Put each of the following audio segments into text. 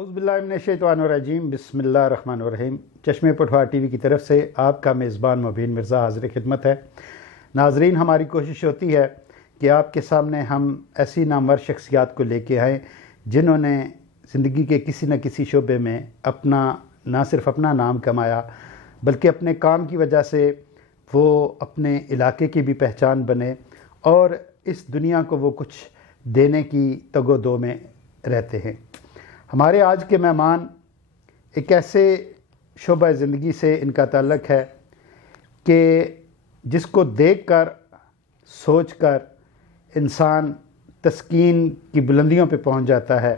اعوذ باللہ من الشیطان الرجیم، بسم اللہ الرحمن الرحیم۔ چشمے پٹھوار ٹی وی کی طرف سے آپ کا میزبان مبین مرزا حاضر خدمت ہے۔ ناظرین، ہماری کوشش ہوتی ہے کہ آپ کے سامنے ہم ایسی نامور شخصیات کو لے کے آئیں جنہوں نے زندگی کے کسی نہ کسی شعبے میں نہ صرف اپنا نام کمایا بلکہ اپنے کام کی وجہ سے وہ اپنے علاقے کی بھی پہچان بنے اور اس دنیا کو وہ کچھ دینے کی تگ و دو میں رہتے ہیں۔ ہمارے آج کے مہمان ایک ایسے شعبہ زندگی سے ان کا تعلق ہے کہ جس کو دیکھ کر سوچ کر انسان تسکین کی بلندیوں پہ پہنچ جاتا ہے۔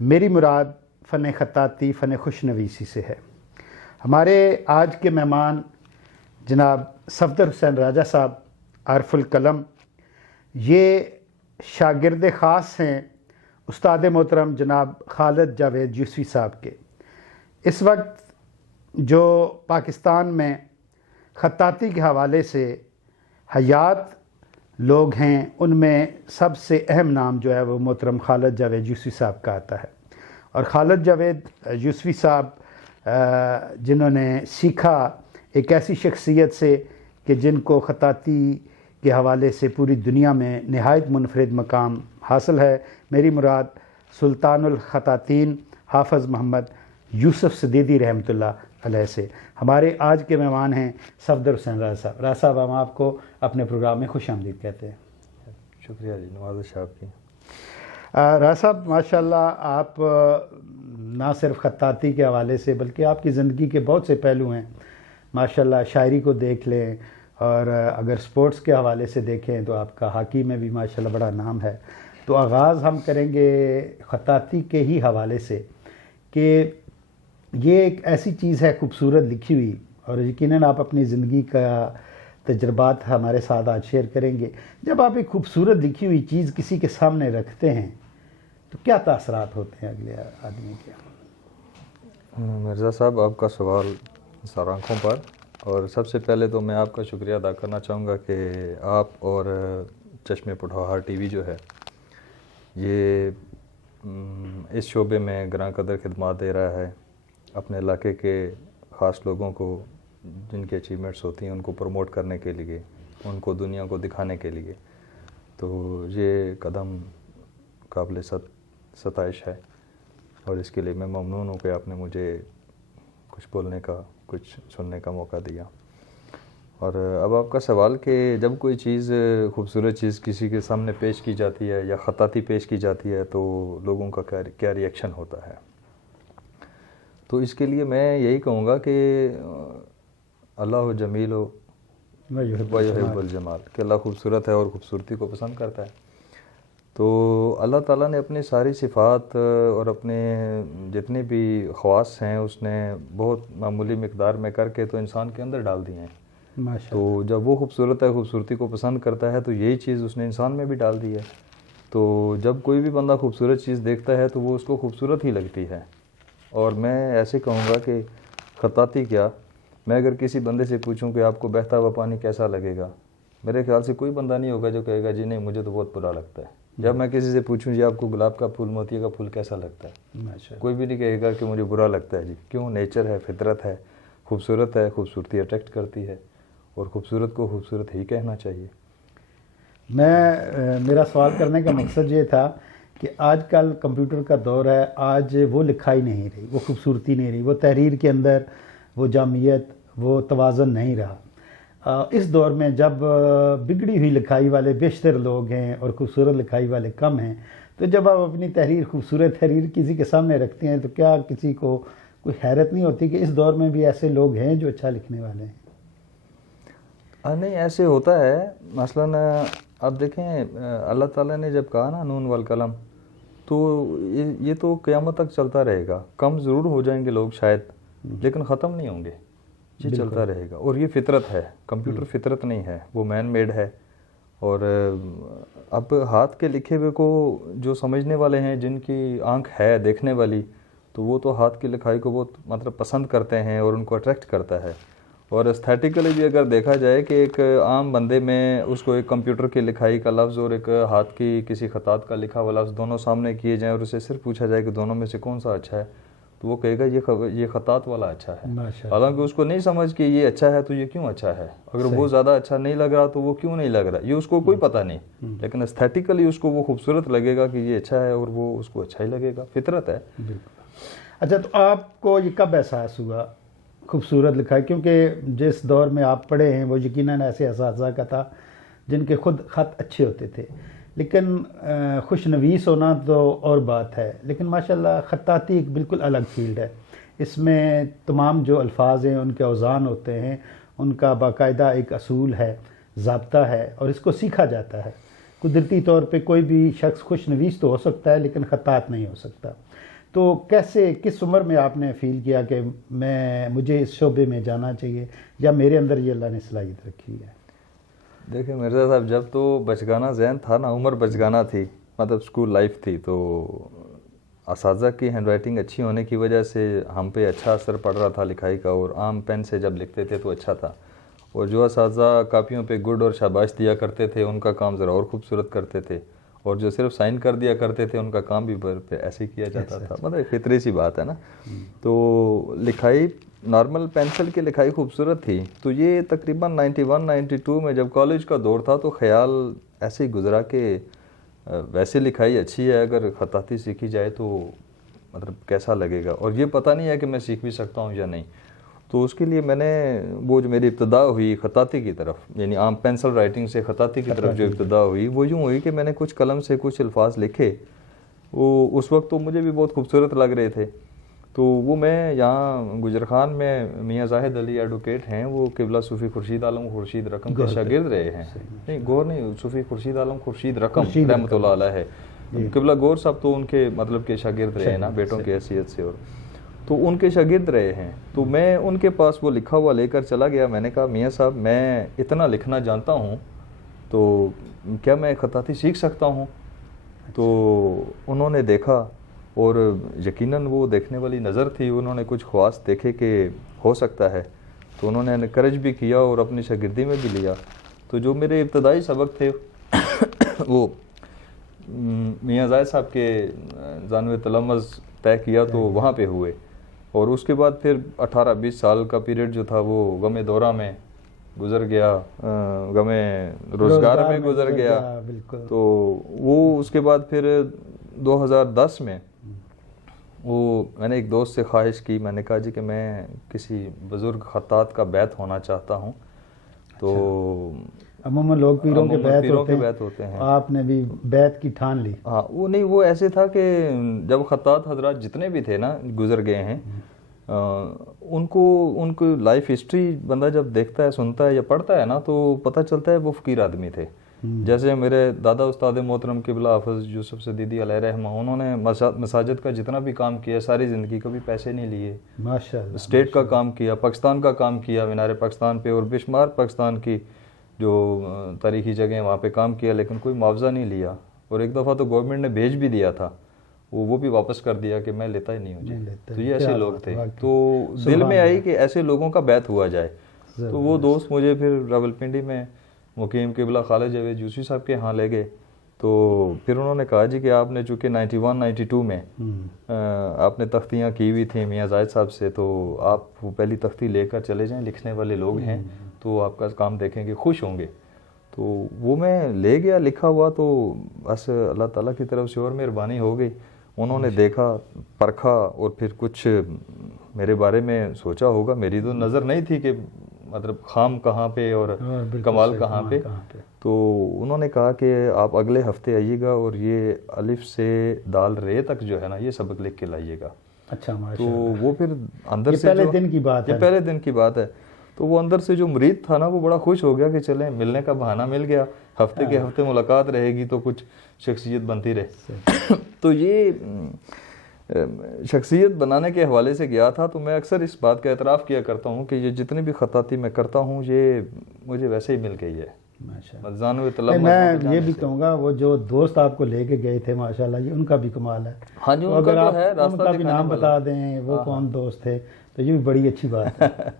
میری مراد فن خطاطی، فن خوشنویسی سے ہے۔ ہمارے آج کے مہمان جناب صفدر حسین راجہ صاحب عارف القلم، یہ شاگرد خاص ہیں استاد محترم جناب خالد جاوید یوسفی صاحب کے۔ اس وقت جو پاکستان میں خطاطی کے حوالے سے حیات لوگ ہیں ان میں سب سے اہم نام جو ہے وہ محترم خالد جاوید یوسفی صاحب کا آتا ہے۔ اور خالد جاوید یوسفی صاحب جنہوں نے سیکھا ایک ایسی شخصیت سے کہ جن کو خطاطی کے حوالے سے پوری دنیا میں نہایت منفرد مقام حاصل ہے۔ میری مراد سلطان الخطاطین حافظ محمد یوسف صدیدی رحمۃ اللہ علیہ سے۔ ہمارے آج کے مہمان ہیں صفدر حسین راجہ صاحب۔ راجہ صاحب، ہم آپ کو اپنے پروگرام میں خوش آمدید کہتے ہیں۔ شکریہ جی، نوازش آپ کی۔ راجہ صاحب، ماشاءاللہ آپ نہ صرف خطاطی کے حوالے سے بلکہ آپ کی زندگی کے بہت سے پہلو ہیں۔ ماشاءاللہ شاعری کو دیکھ لیں اور اگر سپورٹس کے حوالے سے دیکھیں تو آپ کا ہاکی میں بھی ماشاءاللہ بڑا نام ہے۔ تو آغاز ہم کریں گے خطاطی کے ہی حوالے سے کہ یہ ایک ایسی چیز ہے خوبصورت لکھی ہوئی، اور یقیناً آپ اپنی زندگی کا تجربات ہمارے ساتھ آج شیئر کریں گے۔ جب آپ ایک خوبصورت لکھی ہوئی چیز کسی کے سامنے رکھتے ہیں تو کیا تاثرات ہوتے ہیں اگلے آدمی کے؟ مرزا صاحب، آپ کا سوال سر آنکھوں پر، اور سب سے پہلے تو میں آپ کا شکریہ ادا کرنا چاہوں گا کہ آپ اور چشمے پٹھوار ٹی وی جو ہے یہ اس شعبے میں گراں قدر خدمات دے رہا ہے اپنے علاقے کے خاص لوگوں کو، جن کی اچیومنٹس ہوتی ہیں ان کو پروموٹ کرنے کے لیے، ان کو دنیا کو دکھانے کے لیے۔ تو یہ قدم قابل ستائش ہے اور اس کے لیے میں ممنون ہوں کہ آپ نے مجھے کچھ بولنے کا، کچھ سننے کا موقع دیا۔ اور اب آپ کا سوال کہ جب کوئی چیز، خوبصورت چیز کسی کے سامنے پیش کی جاتی ہے یا خطاطی پیش کی جاتی ہے تو لوگوں کا کیا ری ایکشن ہوتا ہے، تو اس کے لیے میں یہی کہوں گا کہ اللہ جمیل و یحب الجمال، کہ اللہ خوبصورت ہے اور خوبصورتی کو پسند کرتا ہے۔ تو اللہ تعالیٰ نے اپنی ساری صفات اور اپنے جتنے بھی خواص ہیں اس نے بہت معمولی مقدار میں کر کے تو انسان کے اندر ڈال دی ہیں۔ تو جب وہ خوبصورت ہے، خوبصورتی کو پسند کرتا ہے، تو یہی چیز اس نے انسان میں بھی ڈال دی ہے۔ تو جب کوئی بھی بندہ خوبصورت چیز دیکھتا ہے تو وہ اس کو خوبصورت ہی لگتی ہے۔ اور میں ایسے کہوں گا کہ خطاطی کیا، میں اگر کسی بندے سے پوچھوں کہ آپ کو بہتا ہوا پانی کیسا لگے گا، میرے خیال سے کوئی بندہ نہیں ہوگا جو کہے گا جی نہیں مجھے تو بہت برا لگتا ہے۔ جب میں کسی سے پوچھوں جی آپ کو گلاب کا پھول، موتیے کا پھول کیسا لگتا ہے، کوئی بھی نہیں کہے گا کہ مجھے برا لگتا ہے۔ جی کیوں؟ نیچر ہے، فطرت ہے، خوبصورت ہے، خوبصورتی اٹریکٹ کرتی ہے اور خوبصورت کو خوبصورت ہی کہنا چاہیے۔ میرا سوال کرنے کا مقصد یہ تھا کہ آج کل کمپیوٹر کا دور ہے، آج وہ لکھائی نہیں رہی، وہ خوبصورتی نہیں رہی، وہ تحریر کے اندر وہ جامعیت، وہ توازن نہیں رہا۔ اس دور میں جب بگڑی ہوئی لکھائی والے بیشتر لوگ ہیں اور خوبصورت لکھائی والے کم ہیں، تو جب آپ اپنی تحریر، خوبصورت تحریر کسی کے سامنے رکھتے ہیں تو کیا کسی کو کوئی حیرت نہیں ہوتی کہ اس دور میں بھی ایسے لوگ ہیں جو اچھا لکھنے والے ہیں؟ نہیں، ایسے ہوتا ہے۔ مثلاً اب دیکھیں، اللہ تعالیٰ نے جب کہا نا نون والقلم، تو یہ تو قیامت تک چلتا رہے گا۔ کم ضرور ہو جائیں گے لوگ شاید، لیکن ختم نہیں ہوں گے، یہ چلتا رہے گا۔ اور یہ فطرت ہے، کمپیوٹر فطرت نہیں ہے، وہ مین میڈ ہے۔ اور اب ہاتھ کے لکھے ہوئے کو جو سمجھنے والے ہیں، جن کی آنکھ ہے دیکھنے والی، تو وہ تو ہاتھ کی لکھائی کو بہت پسند کرتے ہیں اور ان کو اٹریکٹ کرتا ہے۔ اور استھیٹیکلی بھی اگر دیکھا جائے کہ ایک عام بندے میں اس کو ایک کمپیوٹر کی لکھائی کا لفظ اور ایک ہاتھ کی کسی خطاط کا لکھا ہوا لفظ دونوں سامنے کیے جائیں اور اسے صرف پوچھا جائے کہ دونوں میں سے کون سا اچھا ہے، تو وہ کہے گا یہ خطاط والا اچھا ہے، حالانکہ اس کو نہیں سمجھ کہ یہ اچھا ہے تو یہ کیوں اچھا ہے، اگر وہ زیادہ اچھا نہیں لگ رہا تو وہ کیوں نہیں لگ رہا، یہ اس کو کوئی پتہ نہیں، لیکن استھیٹیکلی اس کو وہ خوبصورت لگے گا کہ یہ اچھا ہے اور وہ اس کو اچھا ہی لگے گا، فطرت ہے۔ اچھا، تو آپ کو یہ کب احساس ہوا خوبصورت لکھا ہے؟ کیونکہ جس دور میں آپ پڑھے ہیں وہ یقیناً ایسے اساتذہ کا تھا جن کے خود خط اچھے ہوتے تھے، لیکن خوش نویس ہونا تو اور بات ہے، لیکن ماشاءاللہ خطاطی ایک بالکل الگ فیلڈ ہے، اس میں تمام جو الفاظ ہیں ان کے اوزان ہوتے ہیں، ان کا باقاعدہ ایک اصول ہے، ضابطہ ہے، اور اس کو سیکھا جاتا ہے۔ قدرتی طور پہ کوئی بھی شخص خوش نویس تو ہو سکتا ہے لیکن خطاط نہیں ہو سکتا۔ تو کیسے، کس عمر میں آپ نے فیل کیا کہ مجھے اس شعبے میں جانا چاہیے، یا میرے اندر یہ اللہ نے صلاحیت رکھی ہے؟ دیکھیں مرزا صاحب، جب تو بچگانہ ذہن تھا نا، عمر بچگانہ تھی، مطلب سکول لائف تھی، تو اساتذہ کی ہینڈ رائٹنگ اچھی ہونے کی وجہ سے ہم پہ اچھا اثر پڑ رہا تھا لکھائی کا، اور عام پین سے جب لکھتے تھے تو اچھا تھا، اور جو اساتذہ کاپیوں پہ گڈ اور شاباش دیا کرتے تھے ان کا کام ذرا اور خوبصورت کرتے تھے، اور جو صرف سائن کر دیا کرتے تھے ان کا کام بھی ایسے ہی کیا جاتا تھا، مطلب فطری سی بات ہے نا۔ تو لکھائی نارمل پینسل کی لکھائی خوبصورت تھی، تو یہ تقریباً 91 92 میں جب کالج کا دور تھا تو خیال ایسے ہی گزرا کہ ویسے لکھائی اچھی ہے، اگر خطاطی سیکھی جائے تو مطلب کیسا لگے گا، اور یہ پتہ نہیں ہے کہ میں سیکھ بھی سکتا ہوں یا نہیں۔ تو اس کے لیے میں نے وہ جو میری ابتدا ہوئی خطاطی کی طرف، یعنی عام پینسل رائٹنگ سے خطاطی کی طرف جو ابتدا ہوئی وہ یوں ہوئی کہ میں نے کچھ قلم سے کچھ الفاظ لکھے، وہ اس وقت تو مجھے بھی بہت خوبصورت لگ رہے تھے، تو وہ میں یہاں گجر خان میں میاں زاہد علی ایڈوکیٹ ہیں، وہ قبلہ صوفی خورشید عالم خورشید رقم کے شاگرد رہے ہیں، نہیں گور نہیں، صوفی خورشید عالم خورشید رقم رحمۃ اللہ علیہ ہے، قبلہ گور صاحب تو ان کے مطلب کے شاگرد رہے ہیں نا، بیٹوں کی حیثیت سے، اور تو ان کے شاگرد رہے ہیں، تو میں ان کے پاس وہ لکھا ہوا لے کر چلا گیا، میں نے کہا میاں صاحب میں اتنا لکھنا جانتا ہوں تو کیا میں خطاطی سیکھ سکتا ہوں؟ تو انہوں نے دیکھا، اور یقیناً وہ دیکھنے والی نظر تھی، انہوں نے کچھ خواص دیکھے کہ ہو سکتا ہے، تو انہوں نے انکریج بھی کیا اور اپنی شاگردی میں بھی لیا۔ تو جو میرے ابتدائی سبق تھے وہ میاں زاہد صاحب کے ذانوِ تلمذ طے کیا تو وہاں پہ ہوئے، اور اس کے بعد پھر 18-20 سال کا پیریڈ جو تھا وہ غم دورہ میں گزر گیا، غم روزگار میں گزر گیا، تو وہ اس کے بعد پھر 2010 میں وہ میں نے ایک دوست سے خواہش کی، میں نے کہا جی کہ میں کسی بزرگ خطاط کا بیعت ہونا چاہتا ہوں، تو عموماً لوگ پیروں کے بیعت ہوتے ہیں، آپ نے بھی بیعت کی ٹھان لی؟ ہاں، وہ نہیں، وہ ایسے تھا کہ جب خطاط حضرات جتنے بھی تھے نا گزر گئے ہیں، ان کو لائف ہسٹری بندہ جب دیکھتا ہے، سنتا ہے یا پڑھتا ہے نا تو پتہ چلتا ہے وہ فقیر آدمی تھے۔ جیسے میرے دادا استاد محترم قبلہ حافظ یوسف صدیقی علیہ رحمہ، انہوں نے مساجد کا جتنا بھی کام کیا ساری زندگی کبھی پیسے نہیں لیے، ماشاءاللہ، اسٹیٹ کا کام کیا، پاکستان کا کام کیا، مینار پاکستان پہ اور بے شمار پاکستان کی جو تاریخی جگہیں وہاں پہ کام کیا، لیکن کوئی معاوضہ نہیں لیا، اور ایک دفعہ تو گورنمنٹ نے بھیج بھی دیا تھا، وہ بھی واپس کر دیا کہ میں لیتا ہی نہیں ہوں جی۔ تو یہ ایسے لوگ تھے، تو دل میں آئی کہ ایسے لوگوں کا بیعت ہوا جائے، تو وہ دوست مجھے پھر راولپنڈی میں مقیم قبلہ خالد جاوید یوسفی صاحب کے ہاں لے گئے، تو پھر انہوں نے کہا جی کہ آپ نے چونکہ 91 92 میں آپ نے تختیاں کی ہوئی تھیں میاں زاہد صاحب سے، تو آپ وہ پہلی تختی لے کر چلے جائیں، لکھنے والے لوگ ہیں تو آپ کا کام دیکھیں گے، خوش ہوں گے۔ تو وہ میں لے گیا، لکھا ہوا، تو بس اللہ تعالیٰ کی طرف سے اور مہربانی ہو گئی، انہوں نے دیکھا، پرکھا، اور پھر کچھ میرے بارے میں سوچا ہوگا، میری تو نظر نہیں تھی کہ مطلب خام کہاں پہ اور کمال کہاں پہ، تو انہوں نے کہا کہ آپ اگلے ہفتے آئیے گا اور یہ الف سے دال رے تک جو ہے نا یہ سبق لکھ کے لائیے گا۔ اچھا، تو وہ پھر اندر سے پہلے دن کی بات ہے، یہ پہلے دن کی بات ہے، تو وہ اندر سے جو مرید تھا نا وہ بڑا خوش ہو گیا کہ چلیں ملنے کا بہانہ مل گیا، ہفتے کے ہفتے ملاقات رہے گی تو کچھ شخصیت بنتی رہے۔ تو یہ شخصیت بنانے کے حوالے سے گیا تھا، تو میں اکثر اس بات کا اعتراف کیا کرتا ہوں کہ یہ جتنی بھی خطاطی میں کرتا ہوں یہ مجھے ویسے ہی مل گئی ہے۔ میں یہ بھی کہوں گا وہ جو دوست آپ کو لے کے گئے تھے ماشاءاللہ یہ ان کا بھی کمال ہے، ہاں جی، اگر آپ ان کا بھی نام بتا دیں وہ کون دوست تھے تو یہ بھی بڑی اچھی بات ہے۔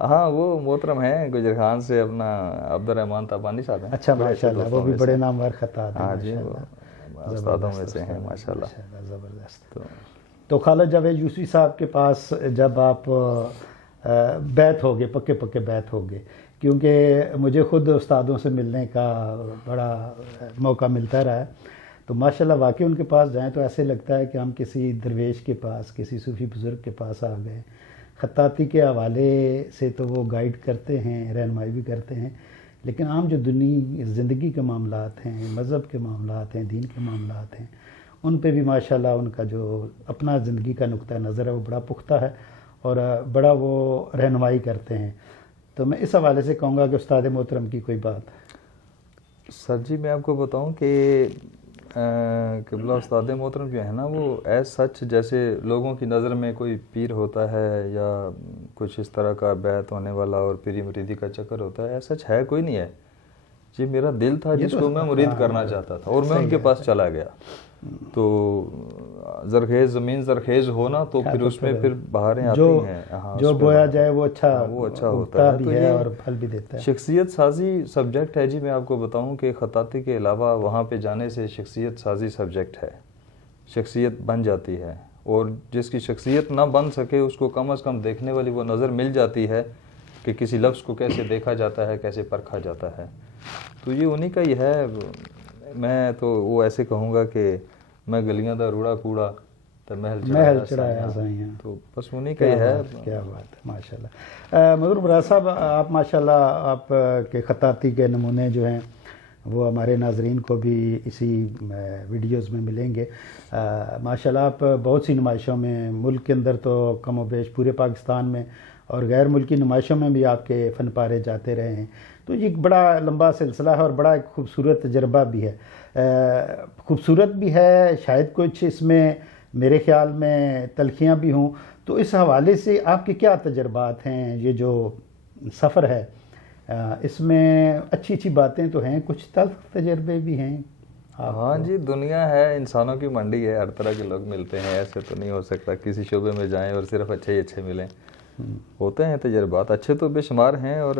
ہاں وہ محترم ہیں گجر خان سے، اپنا عبد الرحمان تابانی صاحب ہیں. اچھا ماشاءاللہ، وہ بھی بڑے نامور خطاط ہیں. ہاں جی، وہ استادوں میں سے ہیں ماشاءاللہ. زبردست. تو خالد جاوید یوسفی صاحب کے پاس جب آپ بیت ہو گئے، پکے پکے بیت ہو گئے، کیونکہ مجھے خود استادوں سے ملنے کا بڑا موقع ملتا رہا ہے، تو ماشاءاللہ واقعی ان کے پاس جائیں تو ایسے لگتا ہے کہ ہم کسی درویش کے پاس، کسی صوفی بزرگ کے پاس آ گئے. خطاطی کے حوالے سے تو وہ گائیڈ کرتے ہیں، رہنمائی بھی کرتے ہیں، لیکن عام جو زندگی کے معاملات ہیں، مذہب کے معاملات ہیں، دین کے معاملات ہیں، ان پہ بھی ماشاءاللہ ان کا جو اپنا زندگی کا نقطہ نظر ہے وہ بڑا پختہ ہے اور بڑا وہ رہنمائی کرتے ہیں. تو میں اس حوالے سے کہوں گا کہ استاد محترم کی کوئی بات. سر جی میں آپ کو بتاؤں کہ قبلہ استاد محترم جو ہے نا، وہ ایز سچ جیسے لوگوں کی نظر میں کوئی پیر ہوتا ہے یا کچھ اس طرح کا بیعت ہونے والا اور پیری مریدی کا چکر ہوتا ہے، ایز سچ ہے کوئی نہیں ہے. یہ میرا دل تھا جس کو میں مرید کرنا چاہتا تھا اور میں ان کے پاس چلا گیا. تو زرخیز زمین زرخیز ہونا تو پھر اس میں پھر بہاریں آتی ہیں. جو بویا جائے وہ اچھا ہوتا بھی ہے اور پھل بھی دیتا ہے. شخصیت سازی سبجیکٹ ہے جی. میں آپ کو بتاؤں کہ خطاطی کے علاوہ وہاں پہ جانے سے شخصیت سازی سبجیکٹ ہے. شخصیت بن جاتی ہے، اور جس کی شخصیت نہ بن سکے اس کو کم از کم دیکھنے والی وہ نظر مل جاتی ہے کہ کسی لفظ کو کیسے دیکھا جاتا ہے، کیسے پرکھا جاتا ہے. تو یہ انہی کا ہی ہے. میں تو وہ ایسے کہوں گا کہ میں گلیاں دا روڑا کوڑا تو محل چڑھایا سائیاں، تو بس انہی کا ہی ہے. کیا بات ہے ماشاءاللہ. مظہر مراز صاحب، آپ ماشاءاللہ آپ کے خطاطی کے نمونے جو ہیں وہ ہمارے ناظرین کو بھی اسی ویڈیوز میں ملیں گے. ماشاءاللہ آپ بہت سی نمائشوں میں، ملک کے اندر تو کم و بیش پورے پاکستان میں اور غیر ملکی نمائشوں میں بھی آپ کے فن پارے جاتے رہے ہیں. تو یہ ایک بڑا لمبا سلسلہ ہے اور بڑا ایک خوبصورت تجربہ بھی ہے. خوبصورت بھی ہے، شاید کچھ اس میں میرے خیال میں تلخیاں بھی ہوں. تو اس حوالے سے آپ کے کیا تجربات ہیں؟ یہ جو سفر ہے اس میں اچھی اچھی باتیں تو ہیں، کچھ تلخ تجربے بھی ہیں. ہاں جی، دنیا ہے، انسانوں کی منڈی ہے، ہر طرح کے لوگ ملتے ہیں. ایسے تو نہیں ہو سکتا کسی شعبے میں جائیں اور صرف اچھے ہی اچھے ملیں. ہوتے ہیں تجربات، اچھے تو بے شمار ہیں. اور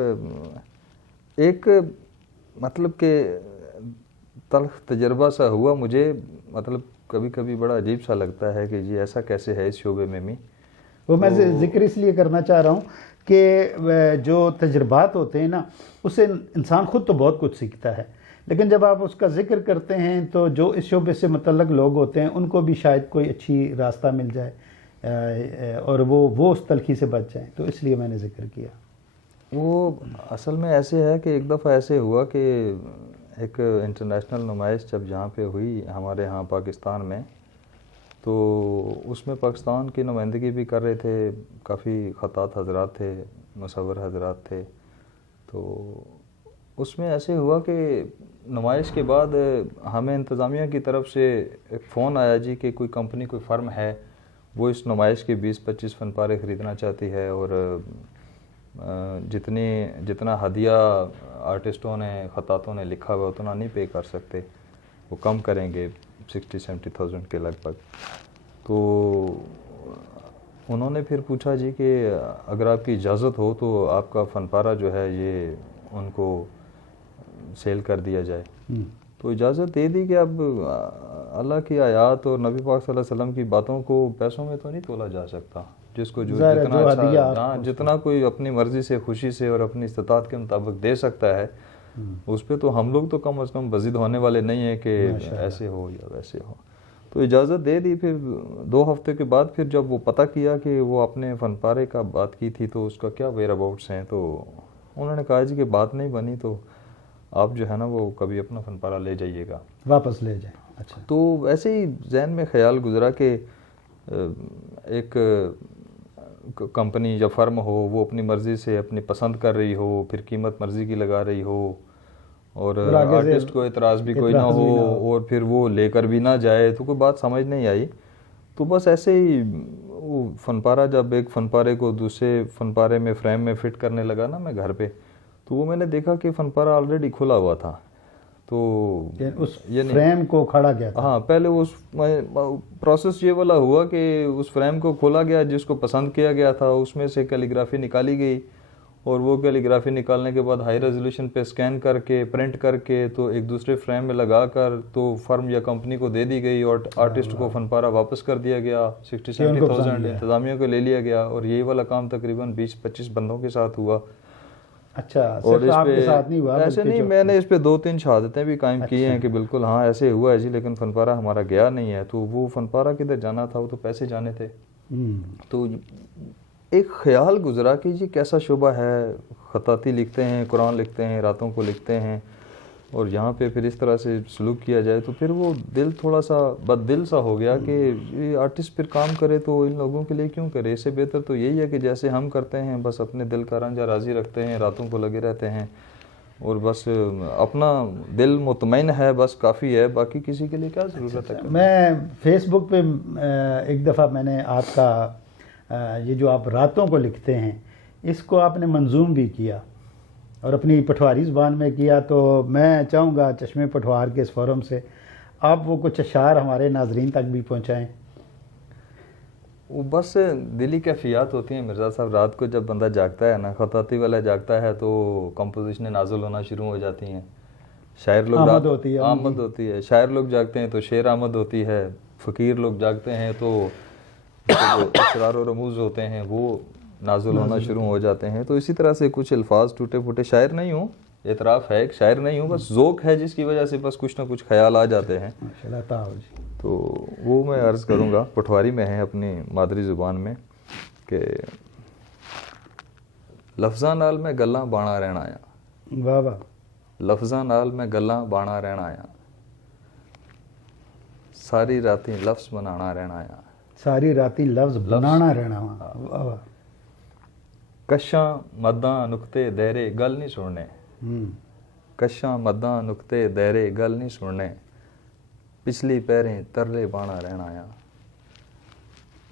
ایک مطلب کہ تلخ تجربہ سا ہوا مجھے، مطلب کبھی کبھی بڑا عجیب سا لگتا ہے کہ جی ایسا کیسے ہے اس شعبے میں بھی. وہ میں ذکر اس لیے کرنا چاہ رہا ہوں کہ جو تجربات ہوتے ہیں نا، اس سے انسان خود تو بہت کچھ سیکھتا ہے، لیکن جب آپ اس کا ذکر کرتے ہیں تو جو اس شعبے سے متعلق لوگ ہوتے ہیں ان کو بھی شاید کوئی اچھی راستہ مل جائے اور وہ اس تلخی سے بچ جائیں. تو اس لیے میں نے ذکر کیا. وہ اصل میں ایسے ہے کہ ایک دفعہ ایسے ہوا کہ ایک انٹرنیشنل نمائش جب جہاں پہ ہوئی ہمارے ہاں پاکستان میں، تو اس میں پاکستان کی نمائندگی بھی کر رہے تھے، کافی خطاط حضرات تھے، مصور حضرات تھے. تو اس میں ایسے ہوا کہ نمائش کے بعد ہمیں انتظامیہ کی طرف سے ایک فون آیا جی کہ کوئی کمپنی، کوئی فرم ہے، وہ اس نمائش کے 20-25 فن پارے خریدنا چاہتی ہے اور جتنا ہدیہ آرٹسٹوں نے، خطاطوں نے لکھا ہوا اتنا نہیں پے کر سکتے، وہ کم کریں گے 60-70,000 کے لگ بھگ. تو انہوں نے پھر پوچھا جی کہ اگر آپ کی اجازت ہو تو آپ کا فن پارہ جو ہے یہ ان کو سیل کر دیا جائے. تو اجازت دے دی کہ اب اللہ کی آیات اور نبی پاک صلی اللہ علیہ وسلم کی باتوں کو پیسوں میں تو نہیں تولا جا سکتا. جس کو جو جتنا اچھا، جتنا کوئی اپنی مرضی سے، خوشی سے اور اپنی استطاعت کے مطابق دے سکتا ہے، اس پہ تو ہم لوگ تو کم از کم بزید ہونے والے نہیں ہیں کہ ایسے ہو یا ویسے ہو. تو اجازت دے دی. پھر 2 ہفتے کے بعد پھر جب وہ پتہ کیا کہ وہ اپنے فن پارے کا بات کی تھی تو اس کا کیا ویئر اباؤٹس ہیں، تو انہوں نے کہا جی کہ بات نہیں بنی تو آپ جو ہے نا وہ کبھی اپنا فن پارہ لے جائیے گا، واپس لے جائیں. اچھا. تو ایسے ہی ذہن میں خیال گزرا کہ ایک کمپنی یا فرم ہو، وہ اپنی مرضی سے اپنی پسند کر رہی ہو، پھر قیمت مرضی کی لگا رہی ہو اور آرٹسٹ کو اعتراض بھی کوئی نہ ہو اور پھر وہ لے کر بھی نہ جائے، تو کوئی بات سمجھ نہیں آئی. تو بس ایسے ہی وہ فن پارہ، جب ایک فن پارے کو دوسرے فن پارے میں فریم میں فٹ کرنے لگا نا میں گھر پہ، تو وہ میں نے دیکھا کہ فن پارہ آلریڈی کھلا ہوا تھا. تو اس فریم کو کھڑا گیا تھا. ہاں، پہلے اس پروسیس یہ والا ہوا کہ اس فریم کو کھولا گیا، جس کو پسند کیا گیا تھا اس میں سے کیلیگرافی نکالی گئی اور وہ کیلیگرافی نکالنے کے بعد ہائی ریزولوشن پہ اسکین کر کے پرنٹ کر کے تو ایک دوسرے فریم میں لگا کر تو فرم یا کمپنی کو دے دی گئی اور آرٹسٹ کو فن پارہ واپس کر دیا گیا. 60-70,000 انتظامیہ کو لے لیا گیا اور یہی والا کام تقریباً 20-25 بندوں کے ساتھ ہوا. اچھا اور صرف آپ کے ساتھ نہیں ہوا؟ ایسے نہیں, میں نے اس پہ 2-3 شہادتیں بھی قائم کی ہیں کہ بالکل ہاں ایسے ہوا ہے جی, لیکن فن پارہ ہمارا گیا نہیں ہے. تو وہ فن پارہ کدھر جانا تھا, وہ تو پیسے جانے تھے. تو ایک خیال گزرا کہ جی کیسا شعبہ ہے, خطاطی لکھتے ہیں, قرآن لکھتے ہیں, راتوں کو لکھتے ہیں, اور یہاں پہ پھر اس طرح سے سلوک کیا جائے تو پھر وہ دل تھوڑا سا بد دل سا ہو گیا کہ یہ آرٹسٹ پھر کام کرے تو ان لوگوں کے لیے کیوں کرے. اس سے بہتر تو یہی ہے کہ جیسے ہم کرتے ہیں بس اپنے دل کا رنجہ راضی رکھتے ہیں, راتوں کو لگے رہتے ہیں اور بس اپنا دل مطمئن ہے بس کافی ہے, باقی کسی کے لیے کیا ضرورت ہے. میں فیس بک پہ ایک دفعہ میں نے آپ کا یہ جو آپ راتوں کو لکھتے ہیں اس کو آپ نے منظوم بھی کیا اور اپنی پٹھواری زبان میں کیا, تو میں چاہوں گا چشمے پٹھوار کے اس فورم سے آپ وہ کچھ اشعار ہمارے ناظرین تک بھی پہنچائیں. وہ بس دلی کیفیات ہوتی ہیں مرزا صاحب. رات کو جب بندہ جاگتا ہے نا, خطاطی والا جاگتا ہے تو کمپوزیشنیں نازل ہونا شروع ہو جاتی ہیں. شاعر لوگ آمد ہوتی ہے, آمد ہوتی ہے, شاعر لوگ جاگتے ہیں تو شعر آمد ہوتی ہے, فقیر لوگ جاگتے ہیں تو اسرار و رموز ہوتے ہیں وہ نازل ہونا شروع ہو جاتے ہیں. تو اسی طرح سے کچھ الفاظ ٹوٹے پھوٹے, شاعر نہیں ہوں, اعتراف ہے ایک شاعر نہیں ہوں, بس ذوق ہے جس کی وجہ سے بس کچھ نہ کچھ خیال آ جاتے ہیں. تو وہ میں عرض کروں گا, پٹھواری میں ہے اپنی مادری زبان میں کہ لفظاں نال میں گلاں بانا رہنا آیا, واہ واہ, لفظاں نال میں گلاں بانا رہنا آیا, ساری راتی لفظ بنانا رہنا آیا, ساری راتی لفظ بنانا رہنا. واہ واہ. کشاں مداں نقطے دائرے گل نہیں سننے, کشاں مداں نقطے دائرے گل نہیں سننے, پچھلی پیریں ترلے بانا رہنا آیا.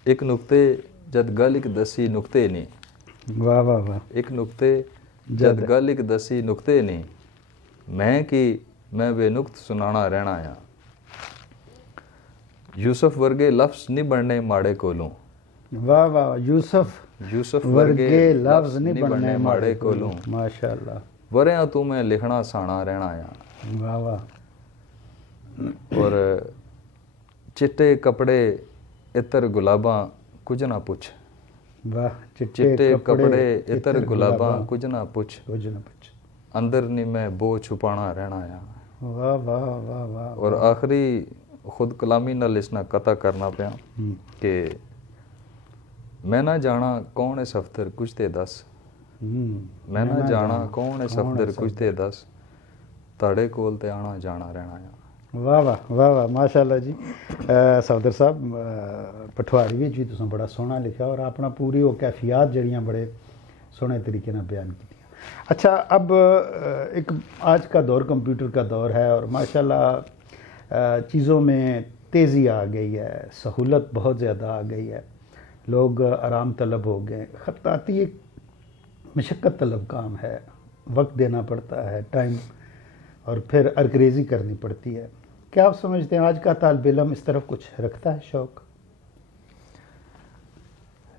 ایک نقطے جد گل ایک دسی نقطے نہیں, واہ واہ واہ, ایک نقطے جد گل ایک دسی نقطے نہیں, میں کی میں بے نقط سنانا رہنا آیا. یوسف ورگے لفظ نہیں بننے ماڑے کولوں, واہ واہ, یوسف ورگے لفظ نہیں بننے ماڑے کولوں, ماشاء اللہ. وریاں تو میں لکھنا سانا رہنا آیا. واہ واہ. اور چٹے کپڑے اتر گلاباں کچھ نہ پوچھ, واہ, چٹے کپڑے اتر گلاباں کچھ نہ پوچھ, اندر نہیں میں بو چھپانا رہنا آیا. واہ واہ واہ واہ. اور آخری خود کلامی نال اس نہ قطع کرنا پیا کہ میں نہ جانا کون ہے سفتر کچھ تے دس, میں نہ جانا کون ہے سفتر کچھ تے دس, تاڑے کول تے آنا جانا رہنا آیا. واہ واہ واہ واہ, ماشاء اللہ جی. صفدر صاحب پٹھواری بھی جی تساں بڑا سوہنا لکھا اور اپنا پوری وہ کیفیات جڑیاں بڑے سوہنے طریقے نال بیان کی. اچھا, اب ایک آج کا دور کمپیوٹر کا دور ہے اور ماشاء اللہ چیزوں میں تیزی آ گئی ہے, سہولت بہت زیادہ آ گئی ہے, لوگ آرام طلب ہو گئے. خطاطی ایک مشقت طلب کام ہے, وقت دینا پڑتا ہے, ٹائم, اور پھر ارکریزی کرنی پڑتی ہے. کیا آپ سمجھتے ہیں آج کا طالب علم اس طرف کچھ رکھتا ہے شوق؟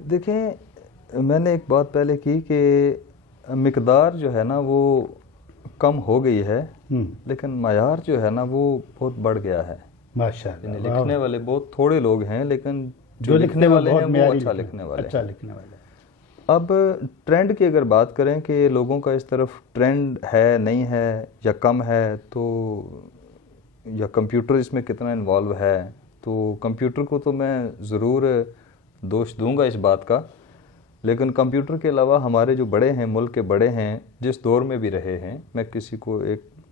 دیکھیں, میں نے ایک بات پہلے کی کہ مقدار جو ہے نا وہ کم ہو گئی ہے, لیکن معیار جو ہے نا وہ بہت بڑھ گیا ہے. ماشاء اللہ. لکھنے والے بہت تھوڑے لوگ ہیں, لیکن جو لکھنے والے ہیں وہ اچھا لکھنے والے. اب ٹرینڈ کی اگر بات کریں کہ لوگوں کا اس طرف ٹرینڈ ہے نہیں ہے یا کم ہے, تو یا کمپیوٹر اس میں کتنا انوالو ہے, تو کمپیوٹر کو تو میں ضرور دوش دوں گا اس بات کا, لیکن کمپیوٹر کے علاوہ ہمارے جو بڑے ہیں, ملک کے بڑے ہیں, جس دور میں بھی رہے ہیں, میں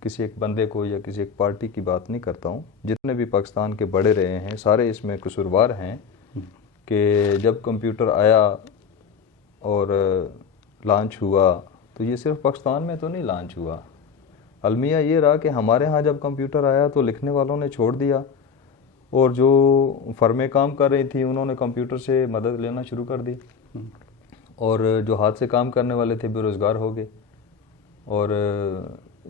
کسی ایک بندے کو یا کسی ایک پارٹی کی بات نہیں کرتا ہوں, جتنے بھی پاکستان کے بڑے رہے ہیں سارے اس میں قصوروار ہیں کہ جب کمپیوٹر آیا اور لانچ ہوا تو یہ صرف پاکستان میں تو نہیں لانچ ہوا. المیہ یہ رہا کہ ہمارے ہاں جب کمپیوٹر آیا تو لکھنے والوں نے چھوڑ دیا, اور جو فرمیں کام کر رہی تھیں انہوں نے کمپیوٹر سے مدد لینا شروع کر دی, اور جو ہاتھ سے کام کرنے والے تھے بے روزگار ہو گئے, اور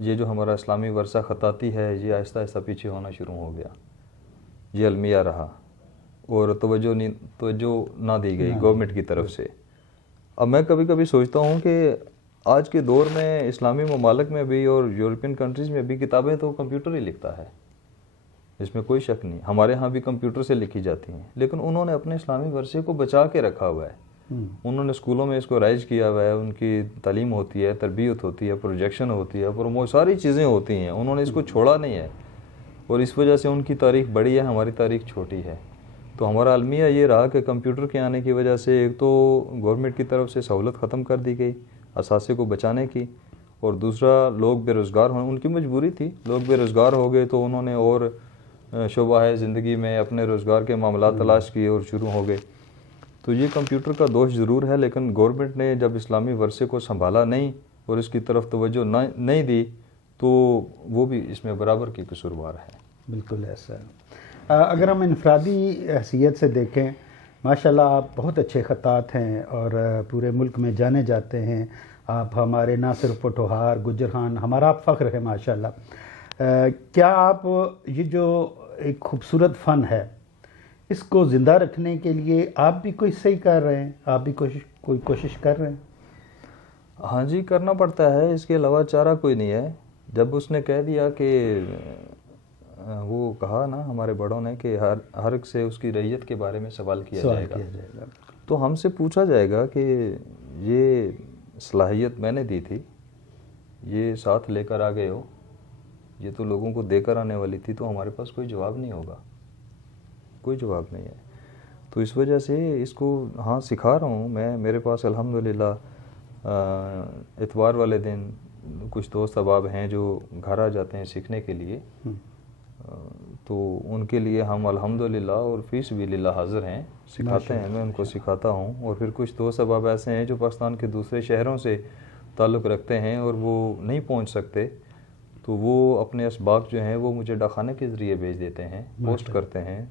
یہ جو ہمارا اسلامی ورثہ خطاطی ہے یہ آہستہ آہستہ پیچھے ہونا شروع ہو گیا. یہ المیہ رہا اور توجہ نہ دی گئی گورنمنٹ کی طرف سے. اب میں کبھی کبھی سوچتا ہوں کہ آج کے دور میں اسلامی ممالک میں بھی اور یورپین کنٹریز میں بھی کتابیں تو کمپیوٹر ہی لکھتا ہے، اس میں کوئی شک نہیں. ہمارے ہاں بھی کمپیوٹر سے لکھی جاتی ہیں، لیکن انہوں نے اپنے اسلامی ورثے کو بچا کے رکھا ہوا ہے. انہوں نے اسکولوں میں اس کو رائج کیا ہوا ہے، ان کی تعلیم ہوتی ہے، تربیت ہوتی ہے، پروجیکشن ہوتی ہے، ساری چیزیں ہوتی ہیں. انہوں نے اس کو چھوڑا نہیں ہے، اور اس وجہ سے ان کی تاریخ بڑی ہے، ہماری تاریخ چھوٹی ہے. تو ہمارا المیہ یہ رہا کہ کمپیوٹر کے آنے کی وجہ سے ایک تو گورنمنٹ کی طرف سے سہولت ختم کر دی گئی اثاثے کو بچانے کی، اور دوسرا لوگ بے روزگار ہونے، ان کی مجبوری تھی، لوگ بے روزگار ہو گئے تو انہوں نے اور شعبہ ہے زندگی میں اپنے روزگار کے معاملات تلاش کیے اور شروع ہو گئے. تو یہ کمپیوٹر کا دوش ضرور ہے، لیکن گورنمنٹ نے جب اسلامی ورثے کو سنبھالا نہیں اور اس کی طرف توجہ نہیں دی تو وہ بھی اس میں برابر کی قصوروار ہے. بالکل ایسا ہے. اگر ہم انفرادی حیثیت سے دیکھیں، ماشاءاللہ آپ بہت اچھے خطاط ہیں اور پورے ملک میں جانے جاتے ہیں. آپ ہمارے نہ صرف پٹھوہار گجر خان، ہمارا آپ فخر ہے ماشاءاللہ. کیا آپ یہ جو ایک خوبصورت فن ہے اس کو زندہ رکھنے کے لیے آپ بھی کوئی صحیح کر رہے ہیں، آپ بھی کوئی کوشش کر رہے ہیں؟ ہاں جی، کرنا پڑتا ہے، اس کے علاوہ چارہ کوئی نہیں ہے. جب اس نے کہہ دیا کہ وہ کہا نا ہمارے بڑوں نے کہ ہر ایک سے اس کی رعیت کے بارے میں سوال کیا جائے گا، تو ہم سے پوچھا جائے گا کہ یہ صلاحیت میں نے دی تھی، یہ ساتھ لے کر آ گئے ہو، یہ تو لوگوں کو دے کر آنے والی تھی، تو ہمارے پاس کوئی جواب نہیں ہوگا، کوئی جواب نہیں ہے. تو اس وجہ سے اس کو ہاں سکھا رہا ہوں میں. میرے پاس الحمدللہ اتوار والے دن کچھ دوست احباب ہیں جو گھر آ جاتے ہیں سیکھنے کے لیے، تو ان کے لیے ہم الحمدللہ اور فی سبیل اللہ حاضر ہیں، سکھاتے ہیں، میں ان کو سکھاتا ہوں. اور پھر کچھ دوست احباب ایسے ہیں جو پاکستان کے دوسرے شہروں سے تعلق رکھتے ہیں اور وہ نہیں پہنچ سکتے، تو وہ اپنے اسباق جو ہیں وہ مجھے ڈاکخانے کے ذریعے بھیج دیتے ہیں، پوسٹ کرتے ہیں،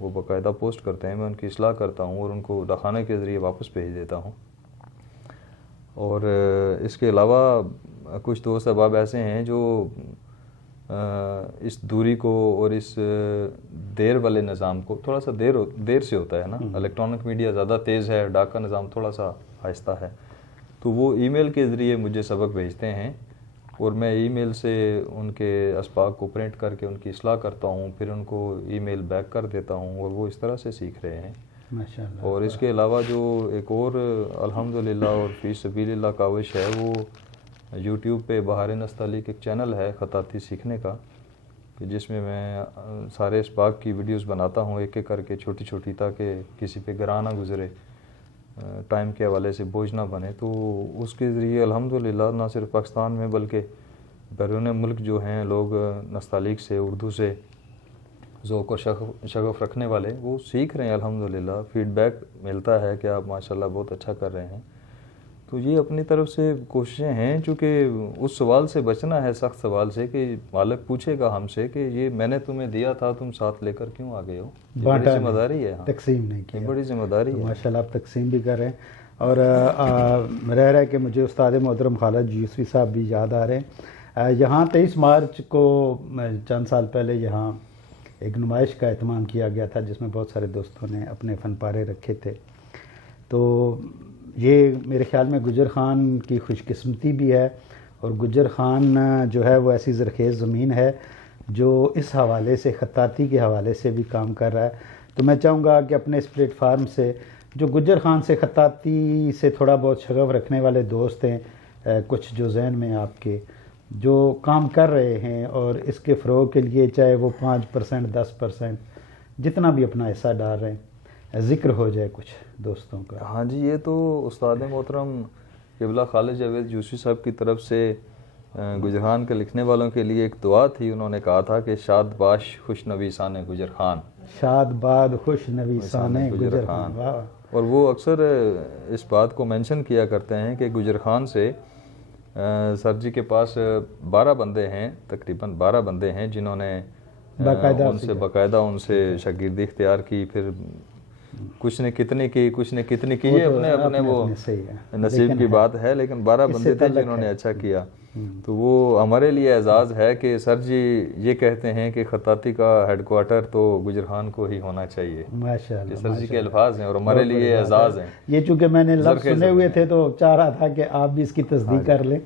وہ باقاعدہ پوسٹ کرتے ہیں، میں ان کی اصلاح کرتا ہوں اور ان کو ڈاکخانے کے ذریعے واپس بھیج دیتا ہوں. اور اس کے علاوہ کچھ دوست احباب ایسے ہیں جو اس دوری کو اور اس دیر والے نظام کو، تھوڑا سا دیر سے ہوتا ہے نا، الیکٹرانک میڈیا زیادہ تیز ہے، ڈاک کا نظام تھوڑا سا آہستہ ہے، تو وہ ای میل کے ذریعے مجھے سبق بھیجتے ہیں اور میں ای میل سے ان کے اسباق کو پرنٹ کر کے ان کی اصلاح کرتا ہوں، پھر ان کو ای میل بیک کر دیتا ہوں، اور وہ اس طرح سے سیکھ رہے ہیں. اور اس کے علاوہ جو ایک اور الحمدللہ اور فی سبیل اللہ کاوش ہے، وہ یوٹیوب پہ بہار نستعلیق ایک چینل ہے خطاطی سیکھنے کا، جس میں سارے اسباق کی ویڈیوز بناتا ہوں ایک ایک کر کے، چھوٹی چھوٹی، تاکہ کسی پہ گراں نہ گزرے، ٹائم کے حوالے سے بوجھ نہ بنے. تو اس کے ذریعے الحمدللہ نہ صرف پاکستان میں بلکہ بیرون ملک جو ہیں لوگ نستعلیق سے، اردو سے ذوق و شغف رکھنے والے، وہ سیکھ رہے ہیں الحمدللہ. فیڈ بیک ملتا ہے کہ آپ ماشاءاللہ بہت اچھا کر رہے ہیں. تو یہ اپنی طرف سے کوششیں ہیں، چونکہ اس سوال سے بچنا ہے، سخت سوال سے، کہ مالک پوچھے گا ہم سے کہ یہ میں نے تمہیں دیا تھا، تم ساتھ لے کر کیوں آ گئے ہو؟ بڑی ذمہ داری ہے، تقسیم نہیں کی، بڑی ذمہ داری ہے. ماشاءاللہ آپ تقسیم بھی کر رہے ہیں. اور رہ رہا ہے کہ مجھے استاد محترم خالد یوسفی صاحب بھی یاد آ رہے ہیں. یہاں 23 مارچ کو چند سال پہلے یہاں ایک نمائش کا اہتمام کیا گیا تھا، جس میں بہت سارے دوستوں نے اپنے فن پارے رکھے تھے. تو یہ میرے خیال میں گجر خان کی خوش قسمتی بھی ہے، اور گجر خان جو ہے وہ ایسی زرخیز زمین ہے جو اس حوالے سے، خطاطی کے حوالے سے بھی کام کر رہا ہے. تو میں چاہوں گا کہ اپنے اس پلیٹ فارم سے جو گجر خان سے، خطاطی سے تھوڑا بہت شغف رکھنے والے دوست ہیں، کچھ جو ذہن میں آپ کے جو کام کر رہے ہیں، اور اس کے فروغ کے لیے چاہے وہ 5% 10% جتنا بھی اپنا حصہ ڈال رہے ہیں، ذکر ہو جائے کچھ دوستوں کا. ہاں جی، یہ تو استاد محترم قبلہ خالد جاوید یوسفی صاحب کی طرف سے گجر خان کے لکھنے والوں کے لیے ایک دعا تھی. انہوں نے کہا تھا کہ شاد باش خوش نویسان گجر خان، شاد باد خوش نویسان گجر خان. اور وہ اکثر اس بات کو مینشن کیا کرتے ہیں کہ گجر خان سے سر جی کے پاس 12 بندے ہیں، تقریباً 12 بندے ہیں جنہوں نے باقاعدہ ان سے شاگردی اختیار کی، پھر کچھ نے کتنی کی یہ اپنے اپنے وہ صحیح ہے، نصیب کی بات ہے، لیکن 12 بندے تھے جنہوں نے اچھا کیا. تو وہ ہمارے لیے اعزاز ہے کہ سر جی یہ کہتے ہیں کہ خطاطی کا ہیڈ کوارٹر تو گجران کو ہی ہونا چاہیے. ماشاءاللہ، یہ سر جی کے الفاظ ہیں اور ہمارے لیے اعزاز ہیں. یہ چونکہ میں نے لفظ سنے ہوئے تھے تو چاہ رہا تھا کہ آپ بھی اس کی تصدیق کر لیں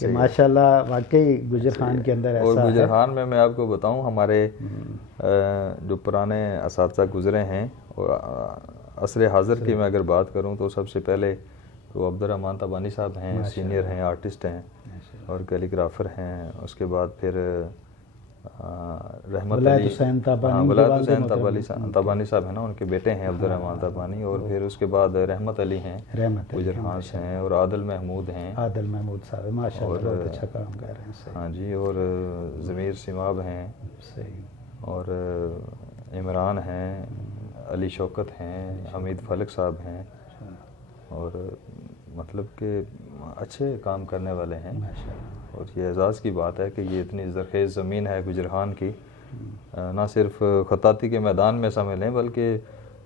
کہ ماشاءاللہ واقعی گجران کے اندر ایسا ہے. اور گجران میں آپ کو بتاؤں ہمارے جو پرانے اساتذہ گزرے ہیں، عصر حاضر کی میں اگر بات کروں تو سب سے پہلے تو عبدالرحمن تبانی صاحب ہیں، سینئر ہیں، آرٹسٹ ہیں اور کیلیگرافر ہیں. اس کے بعد پھر رحمت علی ولایت حسین تبانی صاحب ہیں نا، ان کے بیٹے ہیں عبدالرحمن تبانی. اور پھر اس کے بعد رحمت علی ہیں، گجران سے ہیں، اور عادل محمود ہیں. عادل محمود صاحب ماشاءاللہ بہت اچھا کام کر رہے ہیں. ہاں جی. اور ضمیر سماب ہیں، اور عمران ہیں، علی شوکت ہیں، حمید فلک صاحب ہیں. اور مطلب کہ اچھے کام کرنے والے ہیں. اور یہ اعزاز کی بات ہے کہ یہ اتنی زرخیز زمین ہے گجران کی، نہ صرف خطاطی کے میدان میں سمجھ لیں بلکہ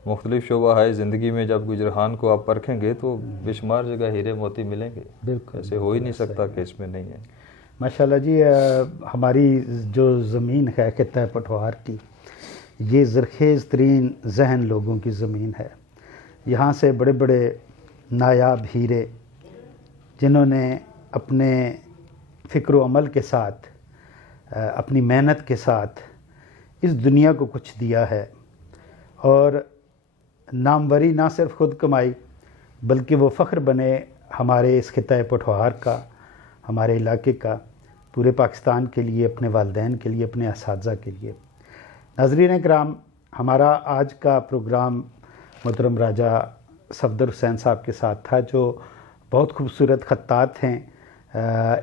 مختلف شعبہ ہے زندگی میں. جب گجران کو آپ پرکھیں گے تو بے شمار جگہ ہیرے موتی ملیں گے. بالکل ایسے ہو ہی نہیں سکتا کہ اس میں نہیں ہے. ماشاءاللہ جی. ہماری جو زمین ہے خطہ پٹھوار کی، یہ زرخیز ترین ذہن لوگوں کی زمین ہے. یہاں سے بڑے بڑے نایاب ہیرے جنہوں نے اپنے فکر و عمل کے ساتھ، اپنی محنت کے ساتھ اس دنیا کو کچھ دیا ہے، اور ناموری نہ صرف خود کمائی بلکہ وہ فخر بنے ہمارے اس خطہ پٹھوار کا، ہمارے علاقے کا، پورے پاکستان کے لیے، اپنے والدین کے لیے، اپنے اساتذہ کے لیے. ناظرین اکرام، ہمارا آج کا پروگرام محترم راجہ صفدر حسین صاحب کے ساتھ تھا، جو بہت خوبصورت خطاط ہیں.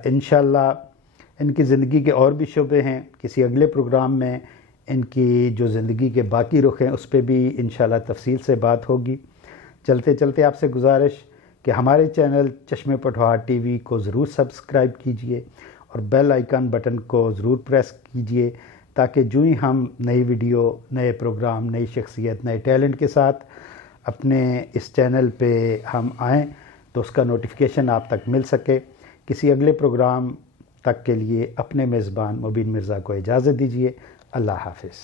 انشاءاللہ ان کی زندگی کے اور بھی شعبے ہیں. کسی اگلے پروگرام میں ان کی جو زندگی کے باقی رخ ہیں اس پہ بھی انشاءاللہ تفصیل سے بات ہوگی. چلتے چلتے آپ سے گزارش کہ ہمارے چینل چشمے پٹھوار ٹی وی کو ضرور سبسکرائب کیجئے اور بیل آئیکن بٹن کو ضرور پریس کیجئے، تاکہ جو ہی ہم نئی ویڈیو، نئے پروگرام، نئی شخصیت، نئے ٹیلنٹ کے ساتھ اپنے اس چینل پہ ہم آئیں تو اس کا نوٹیفیکیشن آپ تک مل سکے. کسی اگلے پروگرام تک کے لیے اپنے میزبان مبین مرزا کو اجازت دیجیے. اللہ حافظ.